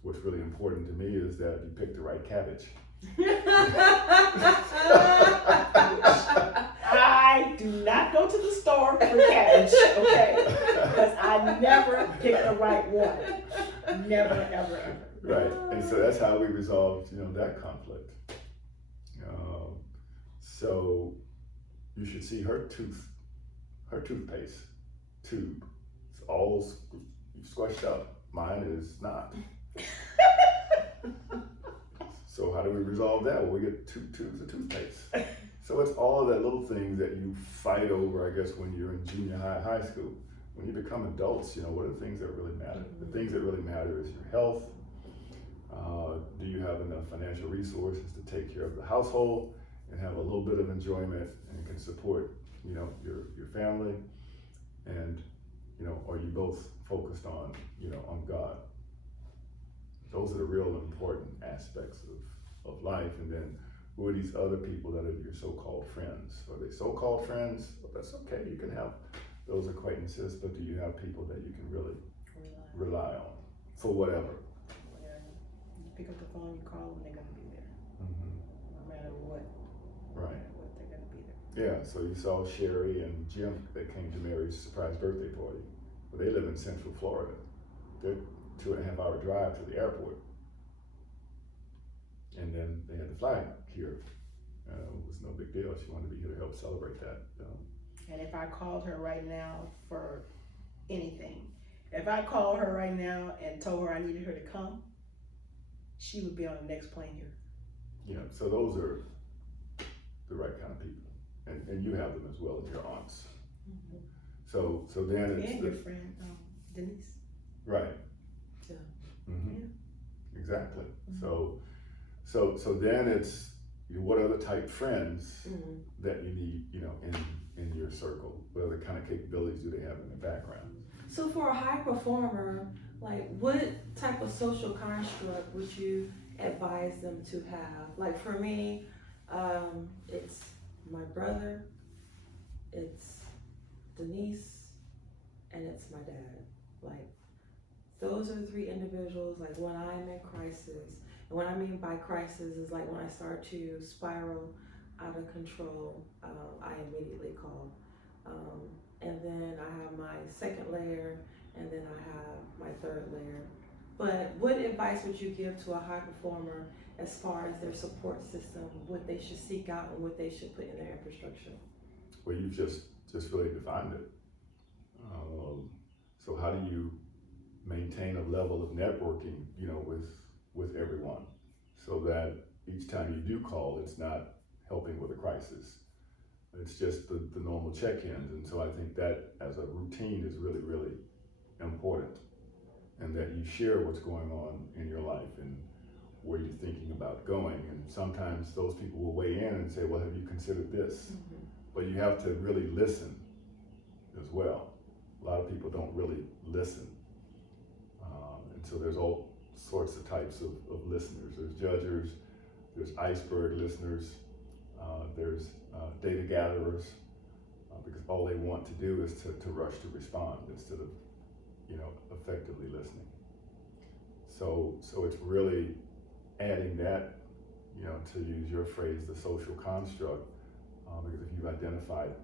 What's really important to me is that you pick the right cabbage. I do not go to the store for cabbage, okay? Because I never pick the right one. Never, ever, ever. Right, and so that's how we resolved, you know, that conflict. So you should see her toothpaste tube. It's all squished up. Mine is not. So how do we resolve that? Well, we get 2 tubes of toothpaste. So it's all of that little things that you fight over, I guess, when you're in junior high school. When you become adults, you know, what are the things that really matter? The things that really matter is your health. Do you have enough financial resources to take care of the household and have a little bit of enjoyment and can support, you know, your family? And, you know, are you both focused on, you know, on God? Those are the real important aspects of life. And then who are these other people that are your so-called friends? Are they so-called friends? Well, that's okay. You can have those acquaintances, but do you have people that you can really rely on for whatever? You pick up the phone, you call them, they're going to be there. No matter what. Right. No matter what, they're going to be there. Yeah, so you saw Sherry and Jim that came to Mary's surprise birthday party. Well, they live in Central Florida. They're 2.5 hour drive to the airport. And then they had to fly here. It was no big deal. She wanted to be here to help celebrate that. And if I called her right now for anything, if I called her right now and told her I needed her to come, she would be on the next plane here. Yeah, so those are the right kind of people. And you have them as well as your aunts. So then it's and your friend, Denise. Right. Yeah. Exactly. So then it's, what other type friends that you need, you know, in your circle? What other kind of capabilities do they have in their background? So for a high performer, like what type of social construct would you advise them to have? Like for me, it's my brother, it's Denise, and it's my dad. Like those are the 3 individuals, like when I'm in crisis. And what I mean by crisis is like when I start to spiral out of control, I immediately call. And then I have my second layer, and then I have my third layer. But what advice would you give to a high performer as far as their support system, what they should seek out and what they should put in their infrastructure? Well, you've just really defined it. So how do you maintain a level of networking, you know, with everyone, so that each time you do call, it's not helping with a crisis. It's just the normal check-ins. And so I think that as a routine is really, really important, and that you share what's going on in your life and where you're thinking about going. And sometimes those people will weigh in and say, well, have you considered this? Mm-hmm. But you have to really listen as well. A lot of people don't really listen. And so there's all sorts of types of listeners. There's judgers, there's iceberg listeners, there's data gatherers, because all they want to do is to rush to respond instead of, you know, effectively listening. So it's really adding that, you know, to use your phrase, the social construct, because if you've identified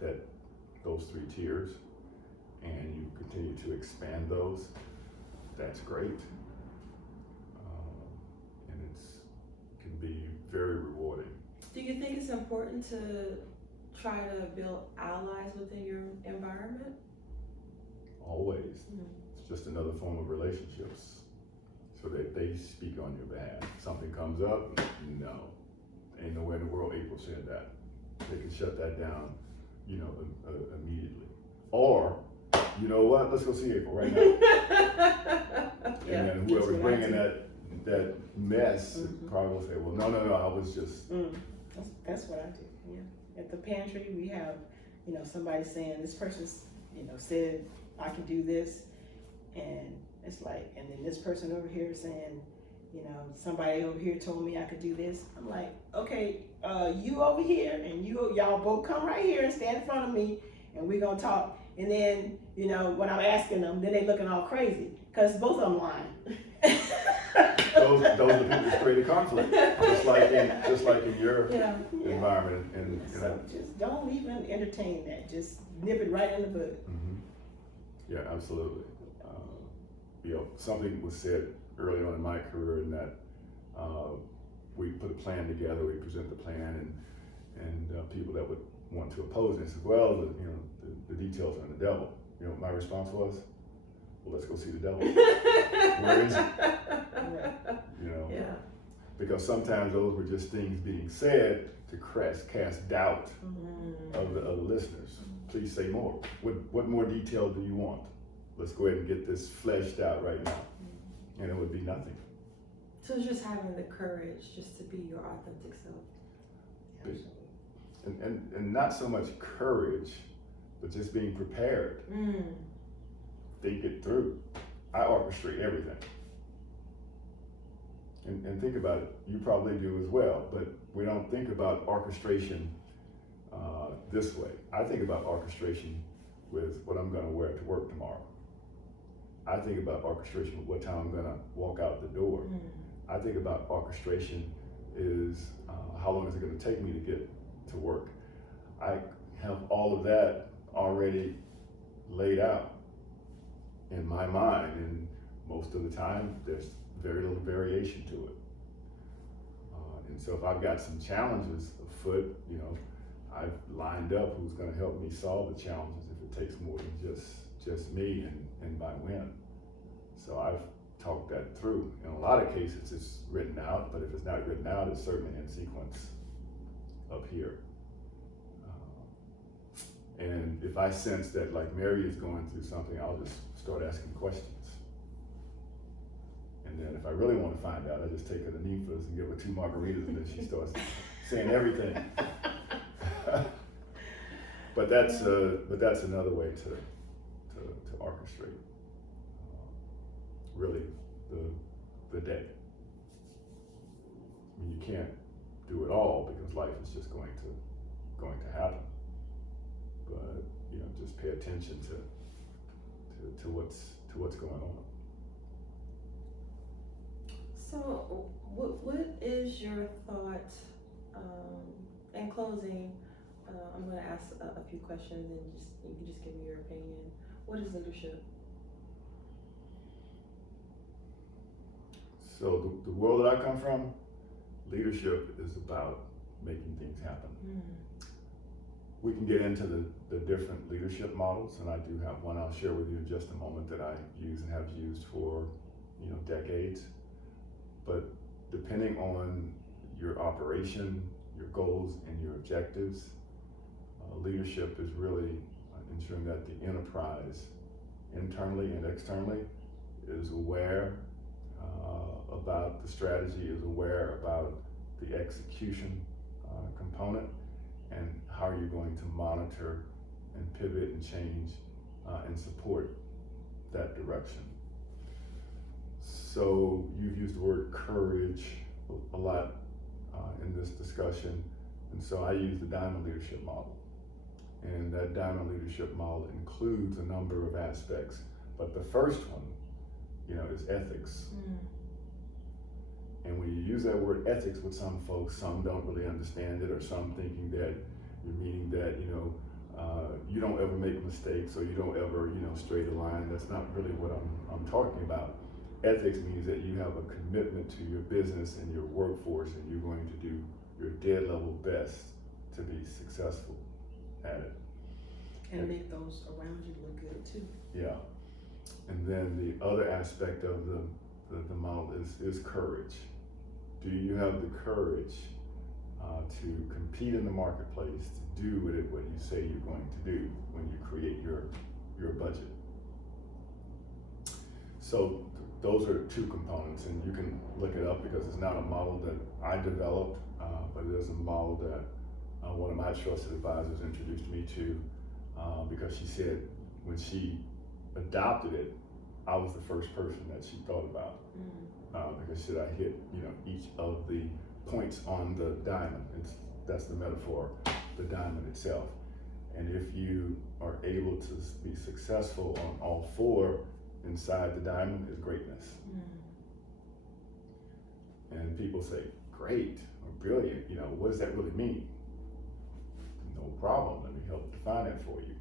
that those 3 tiers and you continue to expand those, that's great. And it can be very rewarding. Do you think it's important to try to build allies within your environment? Always. Mm-hmm. It's just another form of relationships. So that they speak on your behalf. Something comes up, no. Ain't nowhere in the world April said that. They can shut that down, you know, immediately. Or, you know what, let's go see April right now. Yeah. And then whoever's bringing that mess probably will say, well, no, I was just. That's what I do, yeah. At the pantry, we have, you know, somebody saying, this person's, you know, said, I can do this. And it's like, and then this person over here saying, you know, somebody over here told me I could do this. I'm like, okay, you over here and y'all both come right here and stand in front of me and we're gonna talk. And then, you know, when I'm asking them, then they looking all crazy because both of them lying. those are the people that create conflict, just like in your environment. And so just don't even entertain that. Just nip it right in the bud. Mm-hmm. Yeah, absolutely. You know, something was said early on in my career in that we put a plan together, we present the plan, and people that would want to oppose it said, well, the details are in the devil. You know what my response was? Well, let's go see the devil. Where is it? You know, because sometimes those were just things being said to cast doubt of the listeners. Please say more. What more detail do you want? Let's go ahead and get this fleshed out right now. And it would be nothing. So it's just having the courage just to be your authentic self. And not so much courage, but just being prepared. Think it through. I orchestrate everything. And think about it, you probably do as well, but we don't think about orchestration this way. I think about orchestration with what I'm gonna wear to work tomorrow. I think about orchestration with what time I'm gonna walk out the door. I think about orchestration is how long is it gonna take me to get to work. I have all of that already laid out in my mind, and most of the time there's very little variation to it. And so if I've got some challenges afoot, you know, I've lined up who's gonna help me solve the challenges if it takes more than just me and by when. So I've talked that through. In a lot of cases it's written out, but if it's not written out, it's certainly in sequence up here. And if I sense that like Mary is going through something, I'll just start asking questions. And then if I really want to find out, I just take her to Nifa's and give her 2 margaritas, and then she starts saying everything. But that's another way to orchestrate really the day. I mean, you can't do it all because life is just going to happen. But you know, just pay attention to what's going on. So, what is your thought? In closing, I'm going to ask a few questions, and you can just give me your opinion. What is leadership? So the world that I come from, leadership is about making things happen. We can get into the different leadership models, and I do have one I'll share with you in just a moment that I use and have used for decades. But depending on your operation, your goals, and your objectives, leadership is really ensuring that the enterprise, internally and externally, is aware about the strategy, is aware about the execution component, and how you're going to monitor and pivot and change and support that direction. So you've used the word courage a lot in this discussion, and so I use the Diamond Leadership Model. And that Diamond Leadership Model includes a number of aspects, but the first one, is ethics. And when you use that word ethics with some folks, some don't really understand it, or some thinking that you're meaning that, you don't ever make mistakes, or you don't ever, straight a line. That's not really what I'm talking about. Ethics means that you have a commitment to your business and your workforce, and you're going to do your dead level best to be successful at it. And make those around you look good too. Yeah. And then the other aspect of the model is courage. Do you have the courage to compete in the marketplace, to do with it what you say you're going to do when you create your budget? So those are two components, and you can look it up because it's not a model that I developed, but it is a model that one of my trusted advisors introduced me to, because she said when she adopted it, I was the first person that she thought about, because she said I hit each of the points on the diamond. That's the metaphor, the diamond itself. And if you are able to be successful on all four inside the diamond, is greatness. And people say, great or brilliant, what does that really mean? No problem, let me help define that for you.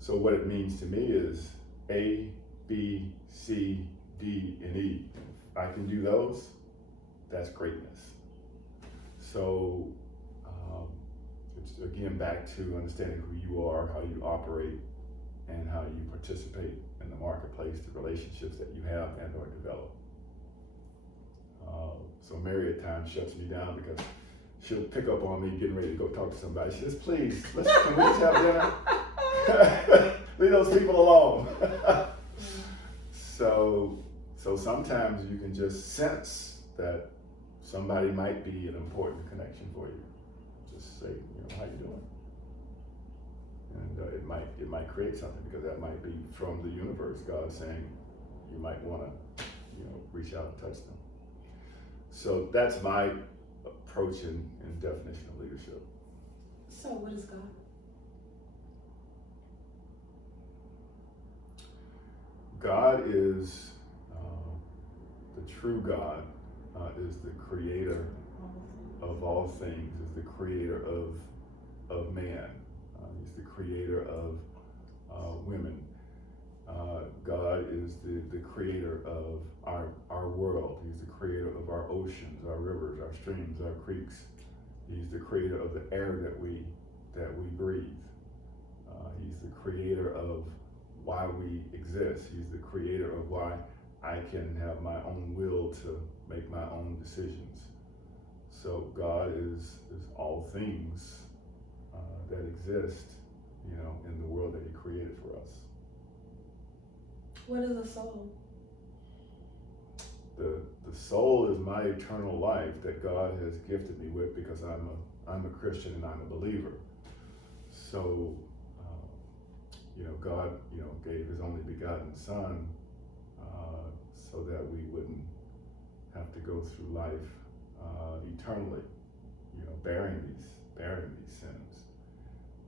So what it means to me is A, B, C, D, and E. If I can do those, that's greatness. So it's again back to understanding who you are, how you operate, and how you participate in the marketplace, the relationships that you have and or develop. So Mary at times shuts me down because she'll pick up on me getting ready to go talk to somebody. She says, please, can we just have dinner? Leave those people alone. So sometimes you can just sense that somebody might be an important connection for you. Just say, how you doing? And it might create something, because that might be from the universe, God saying you might want to, reach out and touch them. So that's my approach and definition of leadership. So what is God? God is the true God, is the creator of all things, is the creator of man. He's the creator of women. God is the creator of our world. He's the creator of our oceans, our rivers, our streams, our creeks. He's the creator of the air that we breathe. He's the creator of why we exist. He's the creator of why I can have my own will to make my own decisions. So God is all things that exist, in the world that He created for us. What is a soul? The soul is my eternal life that God has gifted me with, because I'm a Christian and I'm a believer. So, God, gave His only begotten Son so that we wouldn't have to go through life eternally, bearing these sins.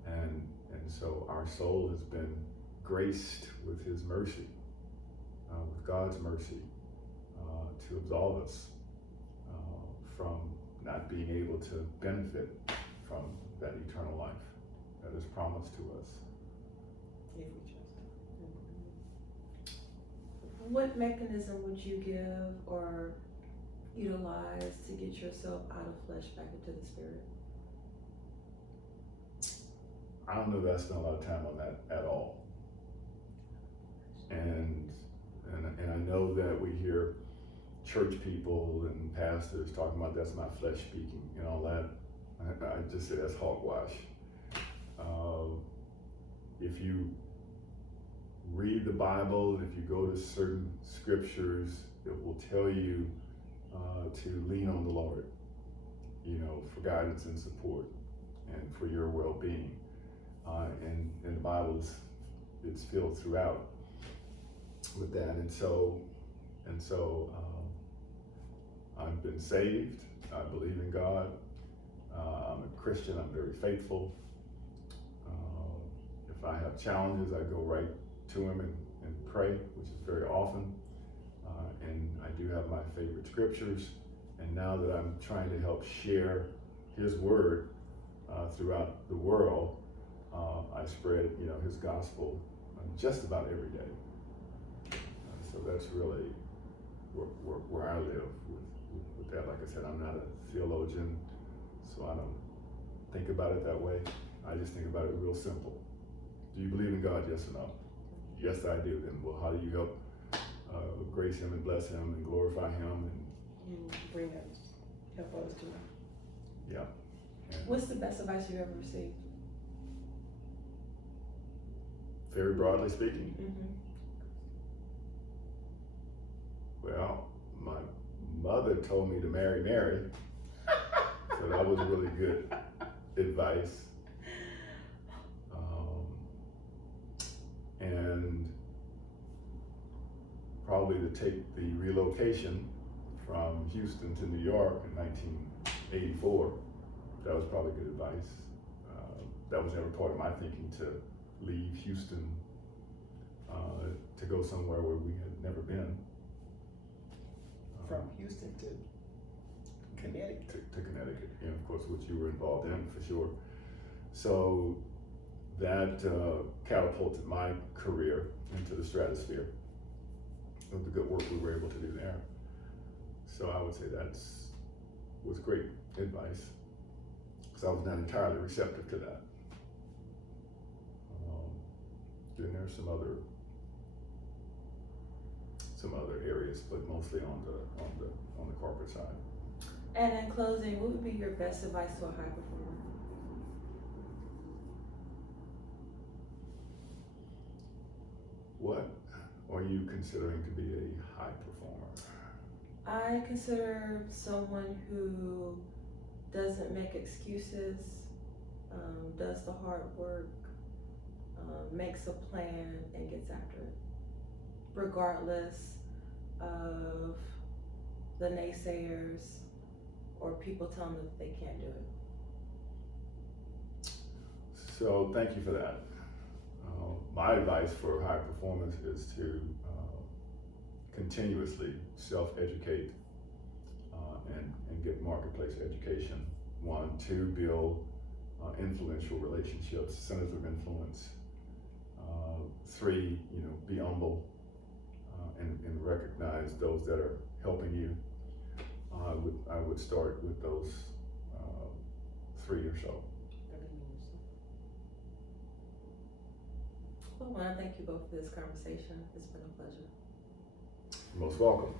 And so our soul has been graced with His mercy, with God's mercy, to absolve us from not being able to benefit from that eternal life that is promised to us. If we trust Him. what mechanism would you give or utilize to get yourself out of flesh back into the spirit? I don't know that I spent a lot of time on that at all. And I know that we hear church people and pastors talking about that's my flesh speaking and all that. I just say that's hogwash. If you read the Bible, if you go to certain scriptures, it will tell you to lean on the Lord, you know, for guidance and support and for your well-being. And the Bible it's filled throughout with that. And so I've been saved. I believe in God. I'm a Christian. I'm very faithful. If I have challenges, I go right to him and pray, which is very often. And I do have my favorite scriptures. And now that I'm trying to help share his word throughout the world, I spread, you know, his gospel just about every day. So that's really where I live with that. Like I said, I'm not a theologian, so I don't think about it that way. I just think about it real simple. Do you believe in God? Yes or no? Yes, I do. Then, well, how do you help grace him and bless him and glorify him And help others to know. Yeah. And What's the best advice you've ever received? very broadly speaking, Mm-hmm. well, my mother told me to marry Mary, so that was really good advice. And probably to take the relocation from Houston to New York in 1984, that was probably good advice. That was never part of my thinking to leave Houston to go somewhere where we had never been. From Houston to Connecticut. To Connecticut, and of course, which you were involved in for sure. So that catapulted my career into the stratosphere with the good work we were able to do there. So I would say was great advice, because I was not entirely receptive to that. Then there's some other areas, but mostly on the corporate side. And in closing, what would be your best advice to a high performer? What are you considering to be a high performer? I consider someone who doesn't make excuses, does the hard work, makes a plan, and gets after it, regardless of the naysayers or people telling them that they can't do it. So thank you for that. My advice for high performance is to continuously self-educate and get marketplace education. 1, 2, build influential relationships, centers of influence. 3, be humble and recognize those that are helping you. I would start with those 3 or so. Well, I want to thank you both for this conversation. It's been a pleasure. Most welcome.